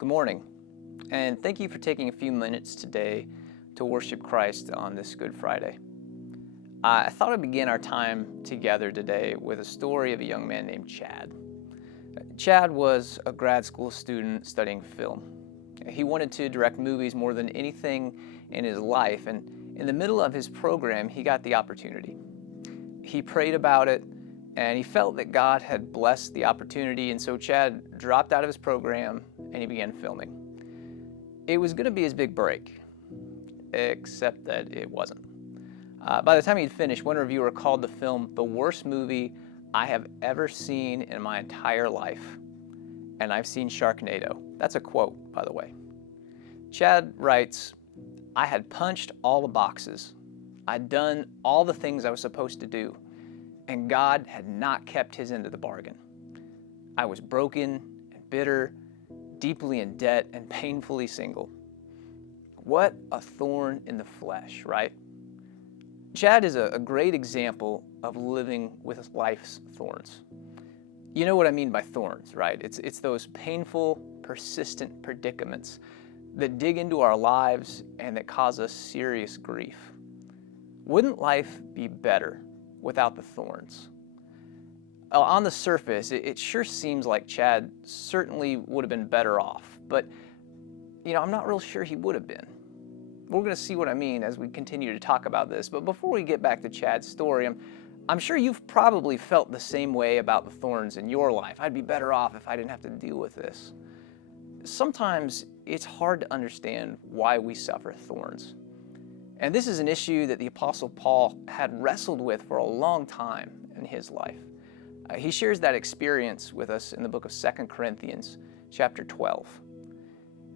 Good morning, and thank you for taking a few minutes today to worship Christ on this Good Friday. I thought I'd begin our time together today with a story of a young man named Chad. Chad was a grad school student studying film. He wanted to direct movies more than anything in his life, and in the middle of his program, he got the opportunity. He prayed about it, and he felt that God had blessed the opportunity, and so Chad dropped out of his program and he began filming. It was going to be his big break, except that it wasn't. By the time he'd finished, one reviewer called the film the worst movie I have ever seen in my entire life. And I've seen Sharknado. That's a quote, by the way. Chad writes, "I had punched all the boxes. I'd done all the things I was supposed to do, and God had not kept his end of the bargain. I was broken and bitter, deeply in debt, and painfully single." What a thorn in the flesh, right? Chad is a great example of living with life's thorns. You know what I mean by thorns, right? It's those painful, persistent predicaments that dig into our lives and that cause us serious grief. Wouldn't life be better without the thorns? On the surface, it sure seems like Chad certainly would have been better off, but I'm not real sure he would have been. We're going to see what I mean as we continue to talk about this, but before we get back to Chad's story, I'm sure you've probably felt the same way about the thorns in your life. I'd be better off if I didn't have to deal with this. Sometimes it's hard to understand why we suffer thorns. And this is an issue that the Apostle Paul had wrestled with for a long time in his life. He shares that experience with us in the book of 2 Corinthians chapter 12.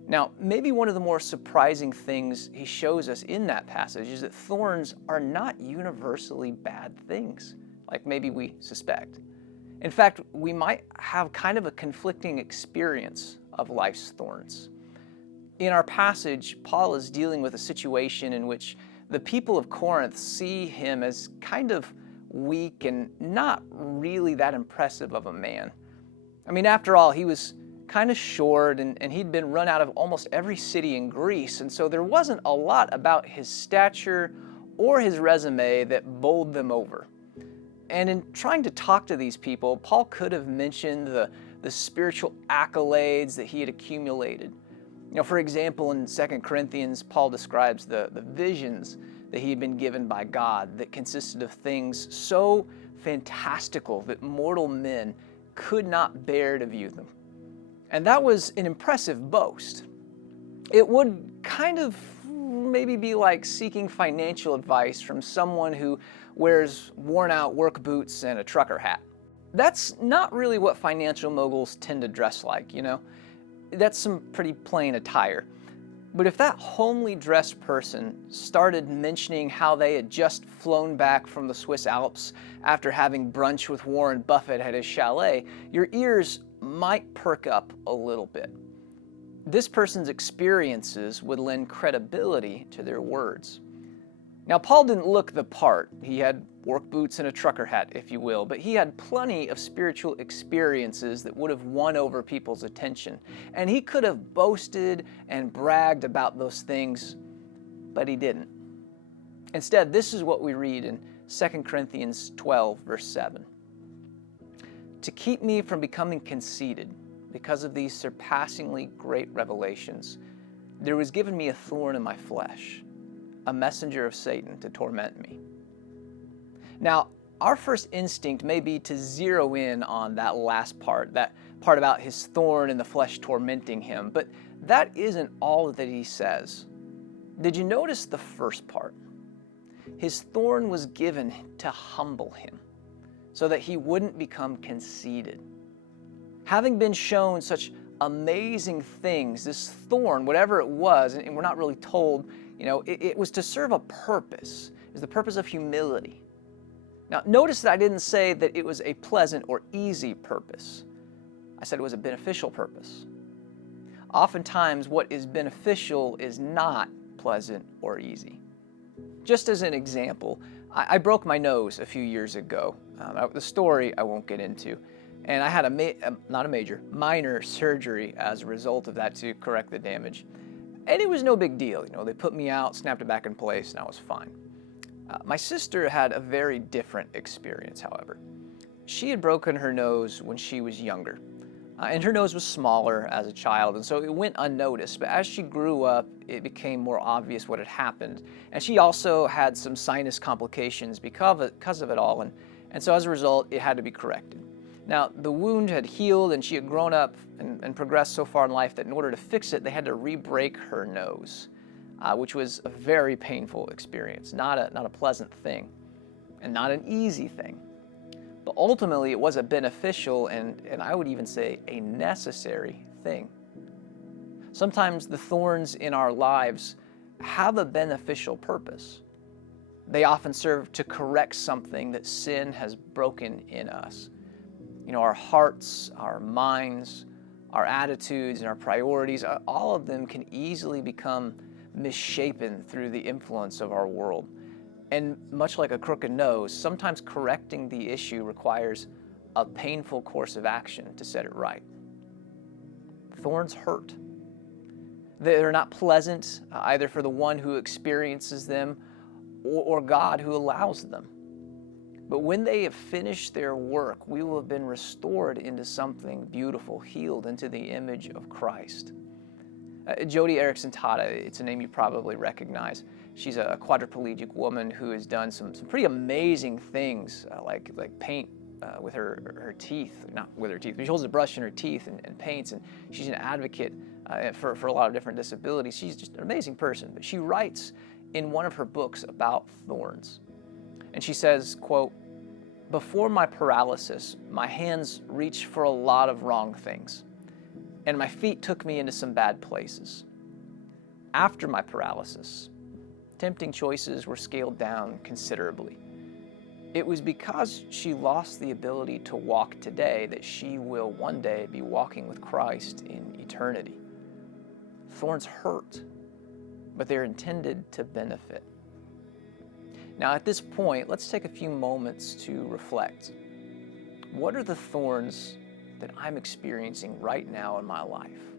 Now, maybe one of the more surprising things he shows us in that passage is that thorns are not universally bad things, like maybe we suspect. In fact, we might have kind of a conflicting experience of life's thorns. In our passage, Paul is dealing with a situation in which the people of Corinth see him as kind of weak and not really that impressive of a man. I mean, after all, he was kind of short and he'd been run out of almost every city in Greece, and so there wasn't a lot about his stature or his resume that bowled them over. And in trying to talk to these people, Paul could have mentioned the spiritual accolades that he had accumulated. For example, in 2 Corinthians, Paul describes the visions that he had been given by God that consisted of things so fantastical that mortal men could not bear to view them. And that was an impressive boast. It would kind of maybe be like seeking financial advice from someone who wears worn-out work boots and a trucker hat. That's not really what financial moguls tend to dress like, That's some pretty plain attire. But if that homely dressed person started mentioning how they had just flown back from the Swiss Alps after having brunch with Warren Buffett at his chalet, your ears might perk up a little bit. This person's experiences would lend credibility to their words. Now, Paul didn't look the part. He had work boots and a trucker hat, if you will, but he had plenty of spiritual experiences that would have won over people's attention. And he could have boasted and bragged about those things, but he didn't. Instead, this is what we read in 2 Corinthians 12, verse 7. "To keep me from becoming conceited because of these surpassingly great revelations, there was given me a thorn in my flesh, a messenger of Satan to torment me." Now, our first instinct may be to zero in on that last part, that part about his thorn in the flesh tormenting him, but that isn't all that he says. Did you notice the first part? His thorn was given to humble him, so that he wouldn't become conceited. Having been shown such amazing things, this thorn, whatever it was, and we're not really told, it was to serve a purpose. It was the purpose of humility. Now, notice that I didn't say that it was a pleasant or easy purpose. I said it was a beneficial purpose. Oftentimes, what is beneficial is not pleasant or easy. Just as an example, I broke my nose a few years ago. The story I won't get into. And I had not a major, minor surgery as a result of that to correct the damage. And it was no big deal. They put me out, snapped it back in place, and I was fine. My sister had a very different experience, however. She had broken her nose when she was younger. And her nose was smaller as a child, and so it went unnoticed. But as she grew up, it became more obvious what had happened. And she also had some sinus complications because of it all. And so as a result, it had to be corrected. Now, the wound had healed, and she had grown up and progressed so far in life that in order to fix it, they had to re-break her nose, which was a very painful experience, not a pleasant thing, and not an easy thing. But ultimately, it was a beneficial and I would even say a necessary thing. Sometimes the thorns in our lives have a beneficial purpose. They often serve to correct something that sin has broken in us. Our hearts, our minds, our attitudes, and our priorities, all of them can easily become misshapen through the influence of our world. And much like a crooked nose, sometimes correcting the issue requires a painful course of action to set it right. Thorns hurt. They're not pleasant, either for the one who experiences them or God who allows them. But when they have finished their work, we will have been restored into something beautiful, healed into the image of Christ. Jodi Eareckson Tada, it's a name you probably recognize. She's a quadriplegic woman who has done some pretty amazing things, like paint with her teeth, not with her teeth, but she holds a brush in her teeth and paints, and she's an advocate for a lot of different disabilities. She's just an amazing person. But she writes in one of her books about thorns. And she says, quote, "Before my paralysis, my hands reached for a lot of wrong things, and my feet took me into some bad places. After my paralysis, tempting choices were scaled down considerably. It was because she lost the ability to walk today that she will one day be walking with Christ in eternity." Thorns hurt, but they're intended to benefit. Now, at this point, let's take a few moments to reflect. What are the thorns that I'm experiencing right now in my life?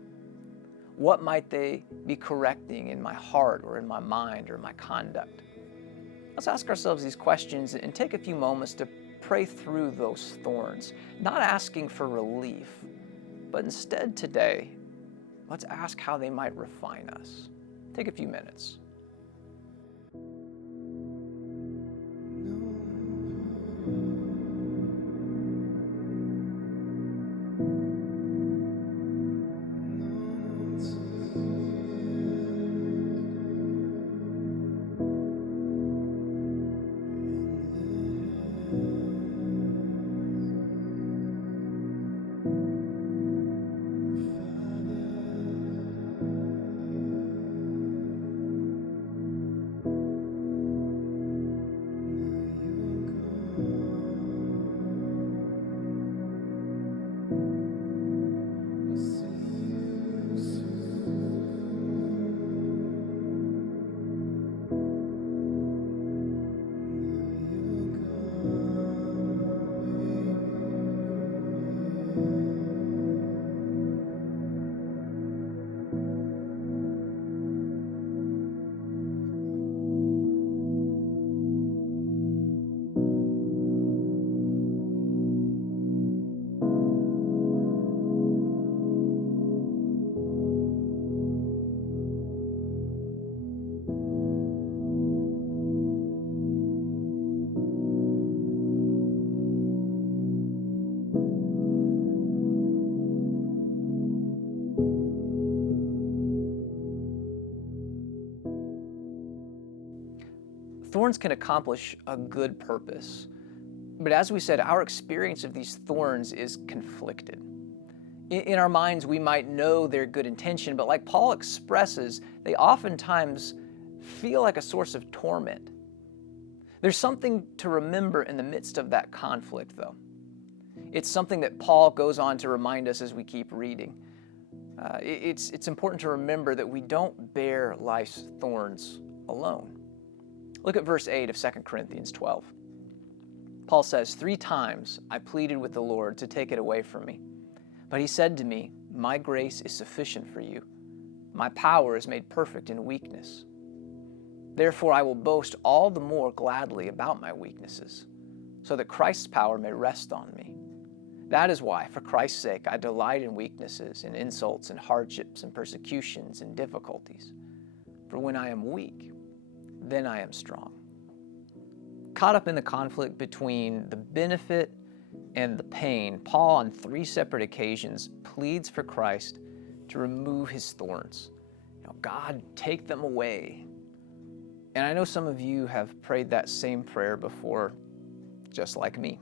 What might they be correcting in my heart or in my mind or my conduct? Let's ask ourselves these questions and take a few moments to pray through those thorns, not asking for relief, but instead today, let's ask how they might refine us. Take a few minutes. Thorns can accomplish a good purpose, but as we said, our experience of these thorns is conflicted. In our minds, we might know their good intention, but like Paul expresses, they oftentimes feel like a source of torment. There's something to remember in the midst of that conflict, though. It's something that Paul goes on to remind us as we keep reading. It's important to remember that we don't bear life's thorns alone. Look at verse 8 of 2 Corinthians 12. Paul says, 3 times I pleaded with the Lord to take it away from me. But he said to me, my grace is sufficient for you. My power is made perfect in weakness. Therefore I will boast all the more gladly about my weaknesses, so that Christ's power may rest on me. That is why, for Christ's sake, I delight in weaknesses, in insults, and hardships, and persecutions, and difficulties. For when I am weak, then I am strong. Caught up in the conflict between the benefit and the pain, Paul on 3 separate occasions pleads for Christ to remove his thorns. God, take them away. And I know some of you have prayed that same prayer before, just like me.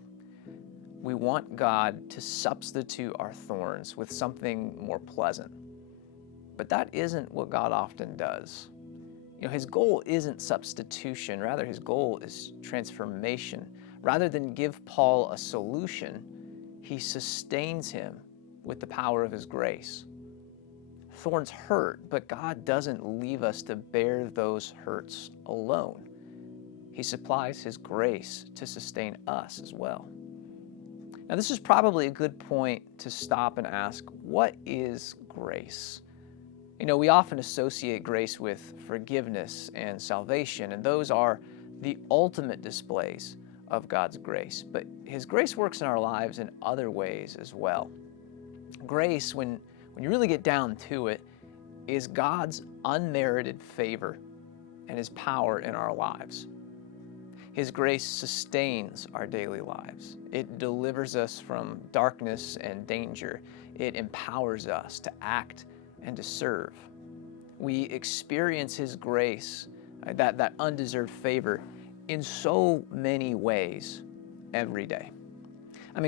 We want God to substitute our thorns with something more pleasant. But that isn't what God often does. His goal isn't substitution. Rather, his goal is transformation. Rather than give Paul a solution, he sustains him with the power of his grace. Thorns hurt, but God doesn't leave us to bear those hurts alone. He supplies his grace to sustain us as well. Now, this is probably a good point to stop and ask, what is grace? We often associate grace with forgiveness and salvation, and those are the ultimate displays of God's grace. But his grace works in our lives in other ways as well. Grace, when you really get down to it, is God's unmerited favor and his power in our lives. His grace sustains our daily lives. It delivers us from darkness and danger. It empowers us to act and to serve. We experience his grace, that undeserved favor, in so many ways every day.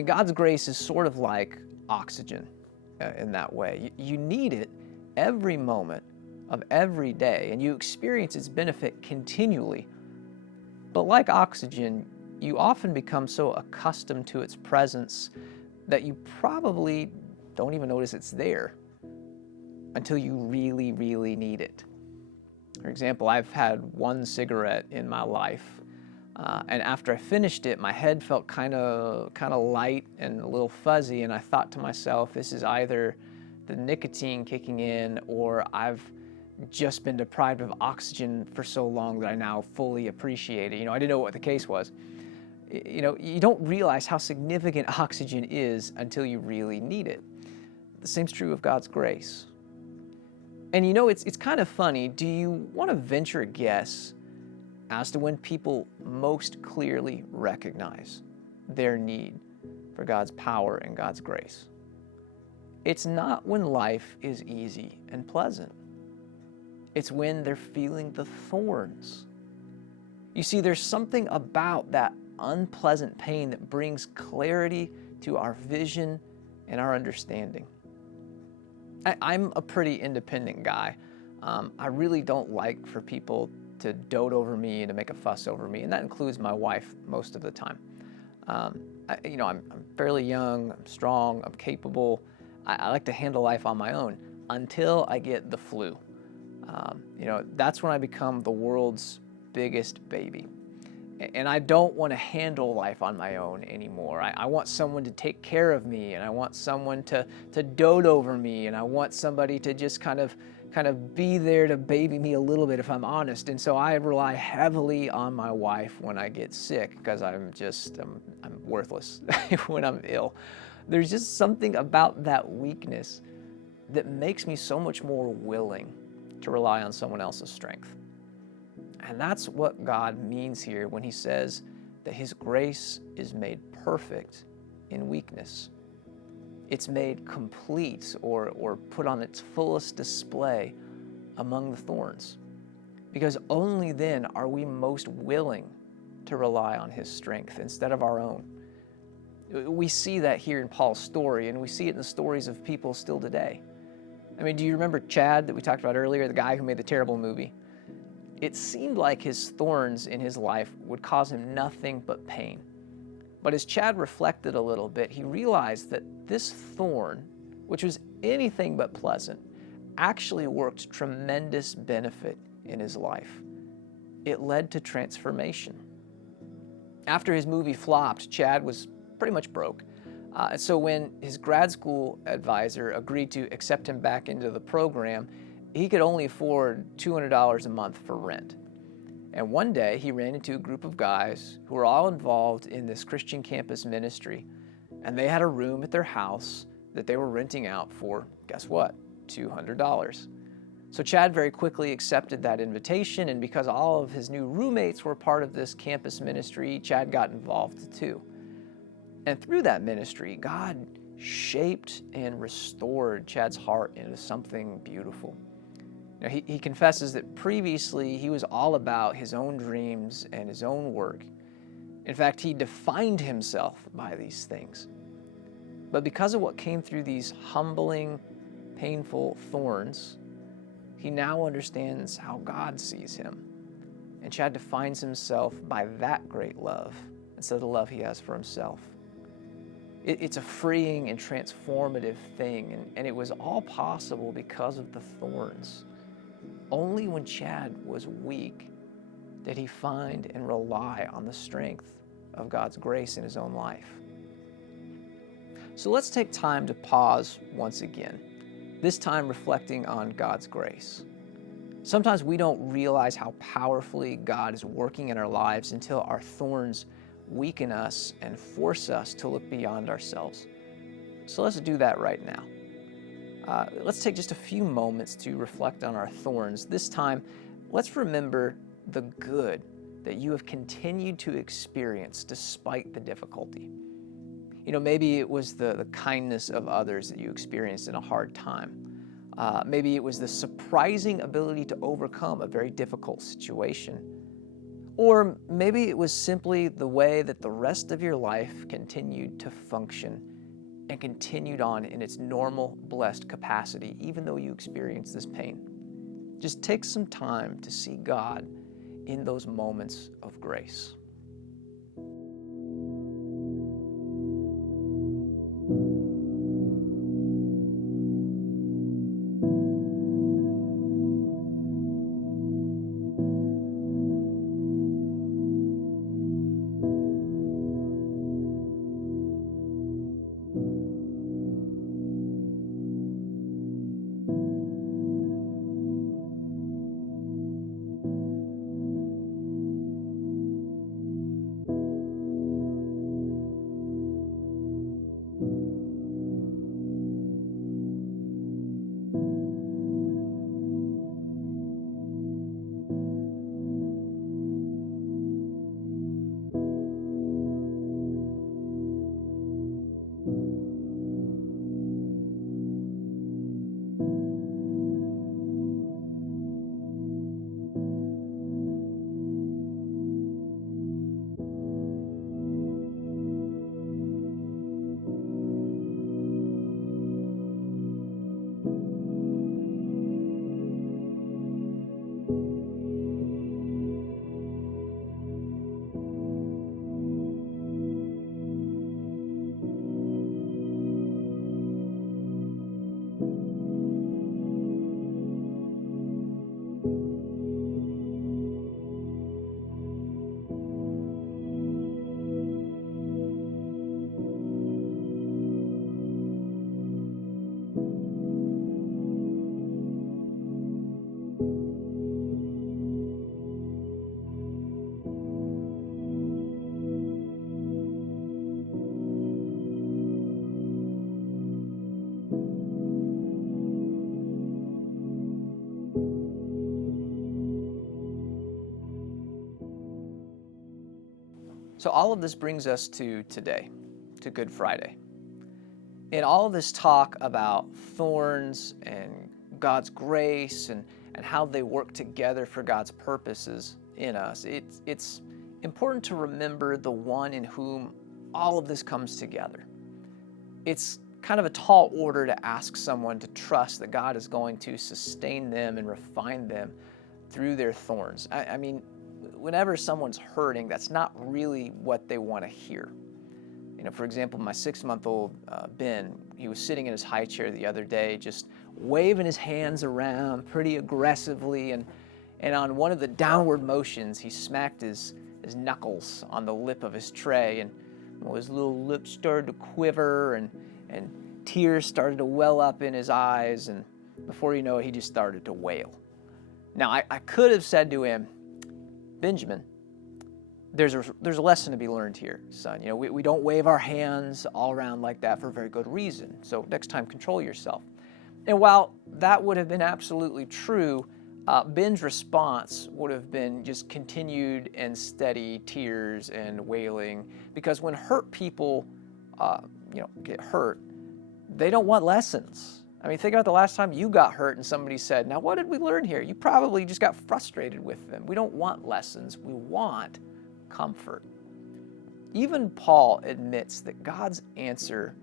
God's grace is sort of like oxygen in that way. You need it every moment of every day, and you experience its benefit continually. But like oxygen, you often become so accustomed to its presence that you probably don't even notice it's there until you really, really need it. For example, I've had 1 cigarette in my life, and after I finished it, my head felt kind of light and a little fuzzy, and I thought to myself, this is either the nicotine kicking in, or I've just been deprived of oxygen for so long that I now fully appreciate it. I didn't know what the case was. You don't realize how significant oxygen is until you really need it. The same's true of God's grace. And it's kind of funny. Do you want to venture a guess as to when people most clearly recognize their need for God's power and God's grace? It's not when life is easy and pleasant. It's when they're feeling the thorns. You see, there's something about that unpleasant pain that brings clarity to our vision and our understanding. I'm a pretty independent guy. I really don't like for people to dote over me and to make a fuss over me, and that includes my wife most of the time. I'm fairly young, I'm strong, I'm capable. I like to handle life on my own until I get the flu. That's when I become the world's biggest baby. And I don't want to handle life on my own anymore. I want someone to take care of me, and I want someone to dote over me, and I want somebody to just kind of be there to baby me a little bit, if I'm honest. And so I rely heavily on my wife when I get sick, because I'm worthless when I'm ill. There's just something about that weakness that makes me so much more willing to rely on someone else's strength. And that's what God means here when he says that his grace is made perfect in weakness. It's made complete or put on its fullest display among the thorns. Because only then are we most willing to rely on his strength instead of our own. We see that here in Paul's story, and we see it in the stories of people still today. Do you remember Chad that we talked about earlier, the guy who made the terrible movie? It seemed like his thorns in his life would cause him nothing but pain. But as Chad reflected a little bit, he realized that this thorn, which was anything but pleasant, actually worked tremendous benefit in his life. It led to transformation. After his movie flopped, Chad was pretty much broke. So when his grad school advisor agreed to accept him back into the program, he could only afford $200 a month for rent. And one day he ran into a group of guys who were all involved in this Christian campus ministry, and they had a room at their house that they were renting out for, guess what, $200. So Chad very quickly accepted that invitation, and because all of his new roommates were part of this campus ministry, Chad got involved too. And through that ministry, God shaped and restored Chad's heart into something beautiful. Now, he confesses that previously he was all about his own dreams and his own work. In fact, he defined himself by these things. But because of what came through these humbling, painful thorns, he now understands how God sees him. And Chad defines himself by that great love instead of the love he has for himself. It's a freeing and transformative thing, and it was all possible because of the thorns. Only when Chad was weak did he find and rely on the strength of God's grace in his own life. So let's take time to pause once again, this time reflecting on God's grace. Sometimes we don't realize how powerfully God is working in our lives until our thorns weaken us and force us to look beyond ourselves. So let's do that right now. Let's take just a few moments to reflect on our thorns. This time, let's remember the good that you have continued to experience despite the difficulty. Maybe it was the kindness of others that you experienced in a hard time. Maybe it was the surprising ability to overcome a very difficult situation. Or maybe it was simply the way that the rest of your life continued to function and continued on in its normal, blessed capacity, even though you experienced this pain. Just take some time to see God in those moments of grace. So all of this brings us to today, to Good Friday. In all of this talk about thorns and God's grace and how they work together for God's purposes in us, it's important to remember the one in whom all of this comes together. It's kind of a tall order to ask someone to trust that God is going to sustain them and refine them through their thorns. I mean, whenever someone's hurting, that's not really what they want to hear. For example, my 6-month-old Ben, he was sitting in his high chair the other day, just waving his hands around pretty aggressively, and on one of the downward motions, he smacked his his knuckles on the lip of his tray, and his little lips started to quiver, and tears started to well up in his eyes, and before you know it, he just started to wail. Now, I could have said to him, Benjamin, there's a lesson to be learned here, son. We don't wave our hands all around like that for a very good reason. So next time, control yourself. And while that would have been absolutely true, Ben's response would have been just continued and steady tears and wailing, because when hurt people, get hurt, they don't want lessons. I mean, think about the last time you got hurt and somebody said, now what did we learn here? You probably just got frustrated with them. We don't want lessons. We want comfort. Even Paul admits that God's answer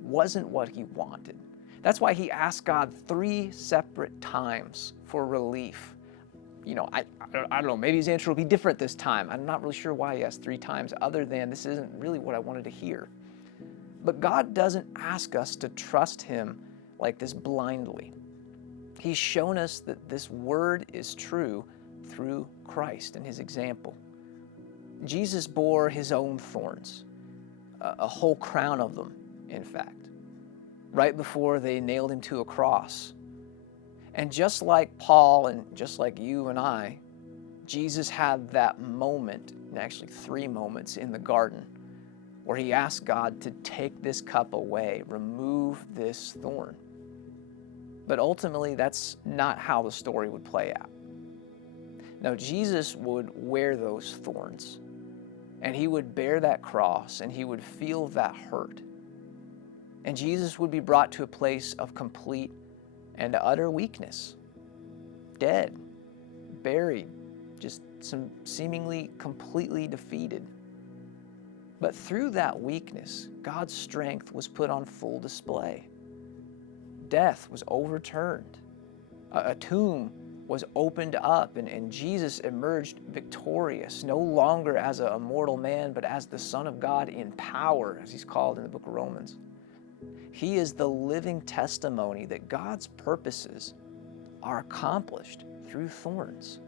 wasn't what he wanted. That's why he asked God 3 separate times for relief. I don't know, maybe his answer will be different this time. I'm not really sure why he asked 3 times, other than this isn't really what I wanted to hear. But God doesn't ask us to trust him like this blindly. He's shown us that this word is true through Christ and his example. Jesus bore his own thorns, a whole crown of them, in fact, right before they nailed him to a cross. And just like Paul and just like you and I, Jesus had that moment, and actually 3 moments in the garden, where he asked God to take this cup away, remove this thorn. But ultimately, that's not how the story would play out. Now, Jesus would wear those thorns, and he would bear that cross, and he would feel that hurt. And Jesus would be brought to a place of complete and utter weakness, dead, buried, just seemingly completely defeated. But through that weakness, God's strength was put on full display. Death was overturned. A tomb was opened up, and Jesus emerged victorious, no longer as a mortal man, but as the Son of God in power, as he's called in the book of Romans. He is the living testimony that God's purposes are accomplished through thorns.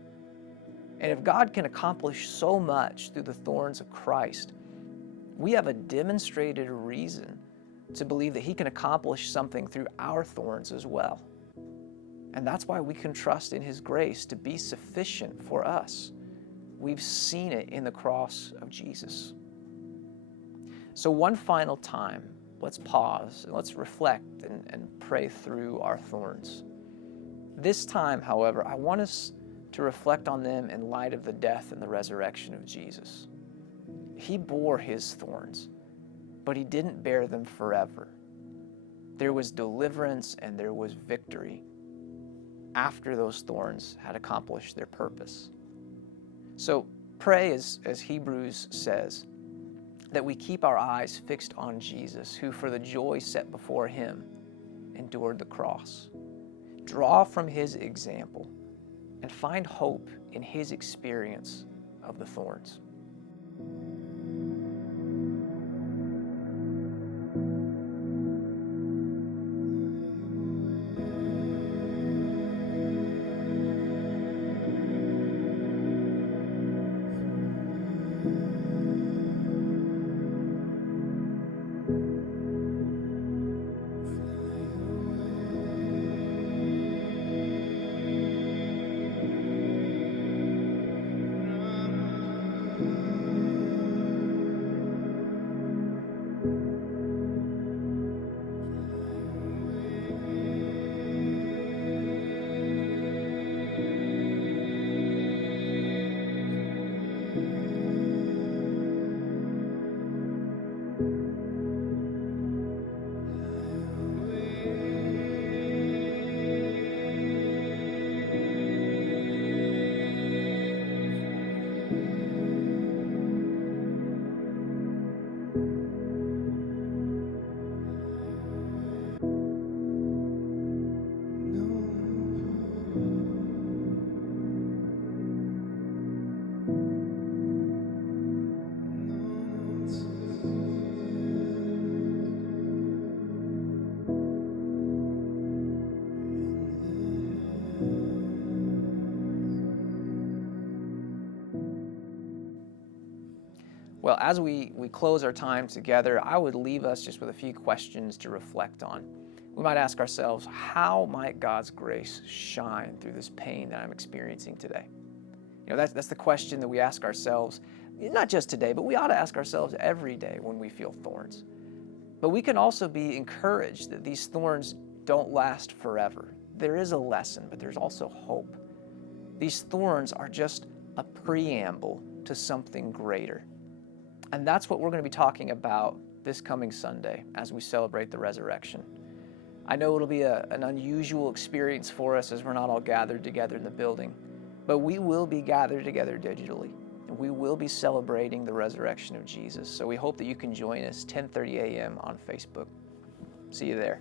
And if God can accomplish so much through the thorns of Christ, we have a demonstrated reason to believe that he can accomplish something through our thorns as well. And that's why we can trust in his grace to be sufficient for us. We've seen it in the cross of Jesus. So one final time, let's pause and let's reflect and pray through our thorns. This time, however, I want us to reflect on them in light of the death and the resurrection of Jesus. He bore his thorns, but he didn't bear them forever. There was deliverance and there was victory after those thorns had accomplished their purpose. So pray, as Hebrews says, that we keep our eyes fixed on Jesus, who for the joy set before him endured the cross. Draw from his example and find hope in his experience of the thorns. Well, as we close our time together, I would leave us just with a few questions to reflect on. We might ask ourselves, how might God's grace shine through this pain that I'm experiencing today? That's the question that we ask ourselves, not just today, but we ought to ask ourselves every day when we feel thorns. But we can also be encouraged that these thorns don't last forever. There is a lesson, but there's also hope. These thorns are just a preamble to something greater. And that's what we're going to be talking about this coming Sunday as we celebrate the resurrection. I know it'll be an unusual experience for us as we're not all gathered together in the building, but we will be gathered together digitally, and we will be celebrating the resurrection of Jesus. So we hope that you can join us 10:30 a.m. on Facebook. See you there.